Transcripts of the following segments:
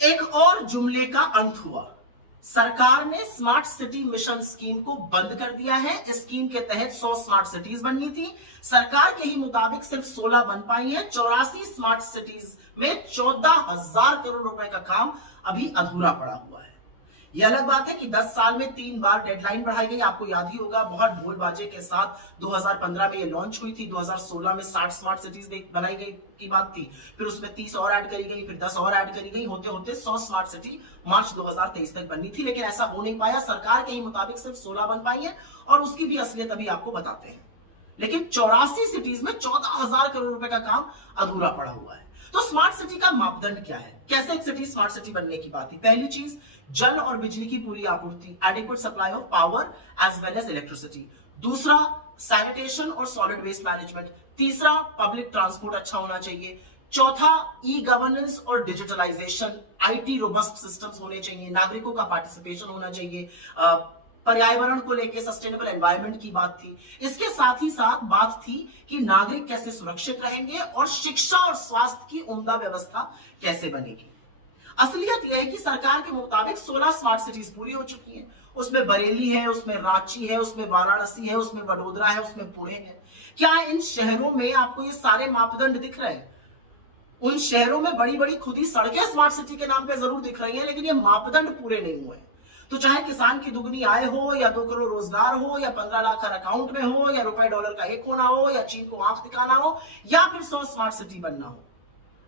एक और जुमले का अंत हुआ। सरकार ने स्मार्ट सिटी मिशन स्कीम को बंद कर दिया है। इस स्कीम के तहत 100 स्मार्ट सिटीज बननी थी। सरकार के ही मुताबिक सिर्फ 16 बन पाई है। 84 स्मार्ट सिटीज में 14,000 करोड़ रुपए का काम अभी अधूरा पड़ा हुआ है। यह अलग बात है कि 10 साल में 3 बार डेडलाइन बढ़ाई गई। आपको याद ही होगा, बहुत ढोल बाजे के साथ 2015 में ये लॉन्च हुई थी। 2016 में 60 स्मार्ट सिटीज बनाई गई की बात थी, फिर उसमें 30 और ऐड करी गई, फिर 10 और ऐड करी गई, होते होते 100 स्मार्ट सिटी मार्च 2023 तक बननी थी। लेकिन ऐसा हो नहीं पाया। सरकार के ही मुताबिक सिर्फ 16 बन पाई है और उसकी भी असलियत अभी आपको बताते हैं। लेकिन 84 सिटीज में 14,000 करोड़ रुपए का काम अधूरा पड़ा हुआ है। तो स्मार्ट सिटी का मापदंड क्या है? कैसे एक सिटी स्मार्ट सिटी बनने की बात थी? पहली चीज, जल और बिजली की पूरी आपूर्ति, adequate supply of power as well as electricity. दूसरा, सैनिटेशन और सॉलिड वेस्ट मैनेजमेंट। तीसरा, पब्लिक ट्रांसपोर्ट अच्छा होना चाहिए। चौथा, ई गवर्नेंस और डिजिटलाइजेशन, आईटी रोबस्ट सिस्टम्स होने चाहिए, नागरिकों का पार्टिसिपेशन होना चाहिए, पर्यावरण को लेकर सस्टेनेबल एनवायरनमेंट की बात थी। इसके साथ ही साथ बात थी कि नागरिक कैसे सुरक्षित रहेंगे और शिक्षा और स्वास्थ्य की उम्दा व्यवस्था कैसे बनेगी। असलियत यह है कि सरकार के मुताबिक 16 स्मार्ट सिटीज पूरी हो चुकी हैं। उसमें बरेली है, उसमें रांची है, उसमें वाराणसी है, उसमें वडोदरा है, उसमें पुणे है। क्या इन शहरों में आपको ये सारे मापदंड दिख रहे हैं? उन शहरों में बड़ी बड़ी खुदी सड़कें स्मार्ट सिटी के नाम पे जरूर दिख रही हैं, लेकिन ये मापदंड पूरे नहीं हुए। तो चाहे किसान की दुगनी आय हो, या 2 करोड़ रोजगार हो, या 15 लाख हर अकाउंट में हो, या रुपए डॉलर का एक होना हो, या चीन को आंख दिखाना हो, या फिर 100 स्मार्ट सिटी बनना हो,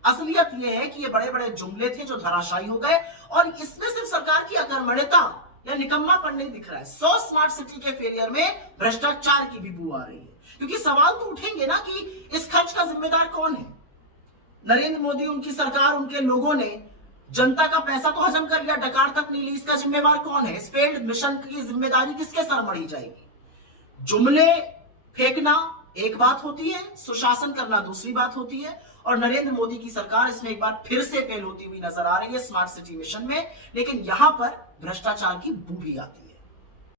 असलियत यह है कि ये बड़े बड़े जुमले थे जो धराशायी हो गए। और इसमें सिर्फ सरकार की अकर्मण्यता या निकम्मापन नहीं दिख रहा है। 100 स्मार्ट सिटी के फेलियर में भ्रष्टाचार की भी बू आ रही है। क्योंकि सवाल तो उठेंगे ना कि इस खर्च का जिम्मेदार कौन है? नरेंद्र मोदी, उनकी सरकार, उनके लोगों ने जनता का पैसा तो हजम कर लिया, डकार तक नहीं ली। इसका जिम्मेवार कौन है? इस फेल्ड मिशन की जिम्मेदारी किसके सर मढ़ी जाएगी? जुमले फेंकना एक बात होती है, सुशासन करना दूसरी बात होती है। और नरेंद्र मोदी की सरकार इसमें एक बार फिर से फेल होती हुई नजर आ रही है स्मार्ट सिटी मिशन में। लेकिन यहां पर भ्रष्टाचार की बू भी आती है।